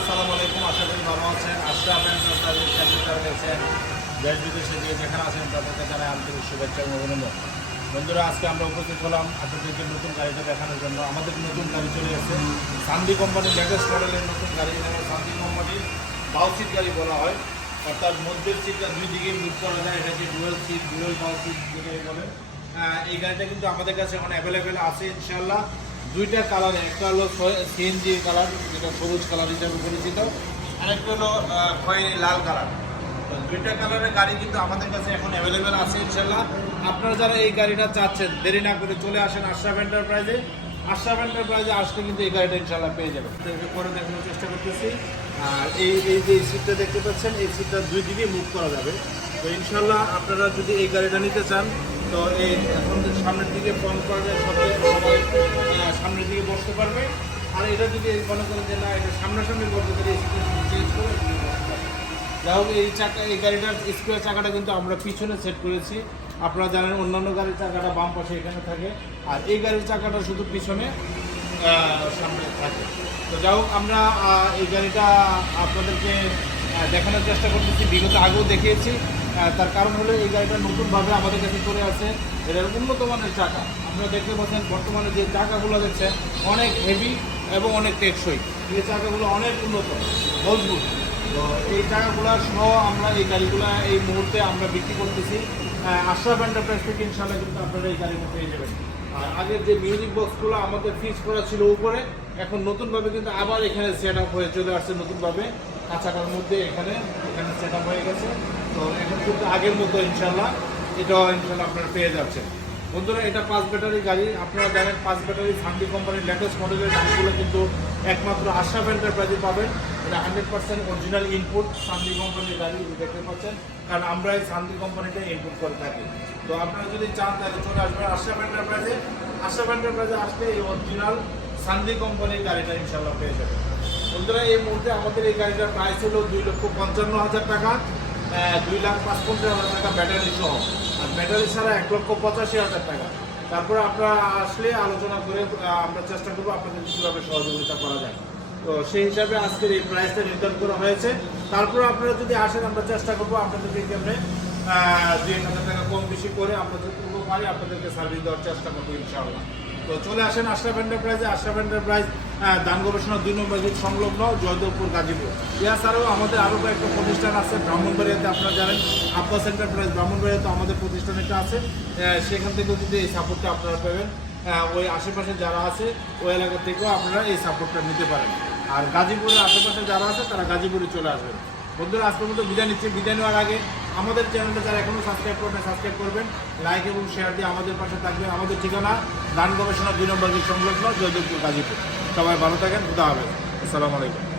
আসসালামু আলাইকুম, আশা করি ভালো আছেন। আশরাফ ক্যান্ডিডেট গেছেন দেশ বিদেশে গিয়ে যেখানে আছেন, তাদেরকে জানাই আন্তরিক শুভেচ্ছা এবং অভিনন্দন। বন্ধুরা, আজকে আমরা উপস্থিত হলাম আপনাদেরকে নতুন গাড়িটা দেখানোর জন্য। আমাদের নতুন গাড়ি চলে এসেছে সান্দি কোম্পানির লেটেস্ট মডেলের নতুন গাড়ি যেটা সান্দি কোম্পানির বাউ সিট গাড়ি বলা হয়। অর্থাৎ মধ্যের সিটটা দুই দিকে মুভ করা যায়, এটা এটাকে ডুয়েল সিট ডুয়েল বাউ সিট যেটাকে বলে। এই গাড়িটা কিন্তু আমাদের কাছে এখন অ্যাভেলেবেল আছে ইনশাল্লাহ দুইটা কালার একটা হলো সিএনজি কালার যেটা সবুজ কালার হিসাবে পরিচিত, আরেকটা হলো খয়েরি লাল কালার দুইটা কালারের গাড়ি কিন্তু আমাদের কাছে এখন অ্যাভেলেবেল আছে ইনশাল্লাহ আপনারা যারা এই গাড়িটা চাচ্ছেন, দেরি না করে চলে আসেন আশরাফ এন্টারপ্রাইজে আশরাফ এন্টারপ্রাইজে আসলে কিন্তু এই গাড়িটা ইনশাল্লাহ পেয়ে যাবেন। পরে দেখানোর চেষ্টা করতেছি। আর এই এই যে সিটটা দেখতে পাচ্ছেন, এই সিটটা দুই দিকে মুভ করা যাবে। তো ইনশাল্লাহ আপনারা যদি এই গাড়িটা নিতে চান, তো এই এখন সামনের দিকে ফোন করবে সবাই সবাই আহ, সামনের দিকে বসতে পারবে আর এটা যদি মনে করেন যে না, এটা সামনাসামনি করতে পারি। যাই হোক, এই চাকা এই গাড়িটার স্কোয়ার চাকাটা কিন্তু আমরা পিছনে সেট করেছি। আপনারা জানেন অন্যান্য গাড়ির চাকাটা বাম পাশে এখানে থাকে। আর এই গাড়ির চাকাটা শুধু পিছনে সামনে থাকে। তো যাই হোক, আমরা এই গাড়িটা আপনাদেরকে দেখানোর চেষ্টা করতেছি। বিগত আগেও দেখিয়েছি। তার কারণ হলো এই গাড়িটা নতুনভাবে আমাদের কাছে চলে আসে এটার উন্নত মানের চাকা। আপনারা দেখতে পাচ্ছেন বর্তমানে যে চাকাগুলো দেখছেন অনেক হেভি এবং অনেক টেকসই। এই চাকাগুলো অনেক উন্নত মজবুত। তো এই টাকাগুলো সহ আমরা এই গাড়িগুলো এই মুহূর্তে আমরা বিক্রি করতেছি। আহ, আশরাফ এন্টারপ্রাইজ থেকে ইনশাল্লাহ কিন্তু আপনারা এই গাড়িটা পেয়ে যাবেন। আর আগের যে মিউজিক বক্সগুলো আমাদের ফিক্স করা ছিল উপরে এখন নতুনভাবে কিন্তু আবার এখানে সেট আপ হয়ে চলে আসছে নতুনভাবে। কাঁচাকার মধ্যে এখানে এখানে সেট আপ হয়ে গেছে। তো এখন কিন্তু আগের মতো ইনশাল্লাহ এটাও ইনশাল্লাহ আপনারা পেয়ে যাচ্ছেন। বন্ধুরা, এটা পাঁচ ব্যাটারি গাড়ি। আপনারা জানেন, পাঁচ ব্যাটারি সান্ডি কোম্পানির লেটেস্ট মডেলের গাড়িগুলো কিন্তু একমাত্র আশরাফ এন্টারপ্রাইজে পাবেন। এটা হান্ড্রেড পার্সেন্ট অরিজিনাল ইনপুট সান্ডি কোম্পানির গাড়ি দেখতে পাচ্ছেন। কারণ আমরা এই সান্ডি কোম্পানিটা ইনপুট করে থাকি। তো আপনারা যদি চান, তাহলে চলে আসবেন আশরাফ এন্টারপ্রাইজে আশরাফ এন্টারপ্রাইজে আসলে এই অরিজিনাল সান্দি কোম্পানির গাড়িটা ইনশাল্লাহ পেয়ে যাবেন। বন্ধুরা, এই মুহূর্তে আমাদের এই গাড়িটার প্রাইস হলো দুই লক্ষ পঞ্চান্ন হাজার টাকা। দুই লাখ পাঁচপঞ্চাশ হাজার টাকা ব্যাটারি সহ। আর ব্যাটারি ছাড়া এক লক্ষ পঁচাশি হাজার টাকা। তারপরে আপনারা আসলে আলোচনা করে আমরা চেষ্টা করব আপনাদের কীভাবে সহযোগিতা করা যায়। তো সেই হিসাবে আজকের এই প্রাইসটা নির্ধারণ করা হয়েছে। তারপরে আপনারা যদি আসেন, আমরা চেষ্টা করব আপনাদেরকে কেমনে দুই হাজার টাকা কম বেশি করে যতটুকু পারি আপনাদেরকে সার্ভিস দেওয়ার চেষ্টা করব, ইনশাআল্লাহ। তো চলে আসেন আশরাফ এন্টারপ্রাইজে আশরাফ এন্টারপ্রাইজ দান গবেষণা দুই নম্বর গেট সংলগ্ন জয়দেবপুর গাজীপুর। এছাড়াও আমাদের আরও কয়েকটা প্রতিষ্ঠান আছে, ব্রাহ্মণবাড়িয়াতে আপনারা জানেন, আব্বাস এন্টারপ্রাইজ ব্রাহ্মণবাড়িয়াতে আমাদের প্রতিষ্ঠান একটা আছে সেখান থেকেও কিন্তু এই সাপোর্টটা আপনারা পাবেন। ওই আশেপাশে যারা আছে, ওই এলাকা থেকেও আপনারা এই সাপোর্টটা নিতে পারেন। আর গাজীপুরের আশেপাশে যারা আছে, তারা গাজীপুরে চলে আসবেন। বন্ধুরা, আজ পর্যন্ত বিদায় নিচ্ছে। বিদায় নেওয়ার আগে আমাদের চ্যানেলটা যারা এখনও সাবস্ক্রাইব করবেন সাবস্ক্রাইব করবেন। লাইক এবং শেয়ার দিয়ে আমাদের পাশে থাকবেন। আমাদের ঠিকানা গান গবেষণা দুই নম্বর সংলগ্ন জয়দেবপুর গাজীপুর। সবাই ভালো থাকেন, খুদা হবে আসসালামু আলাইকুম।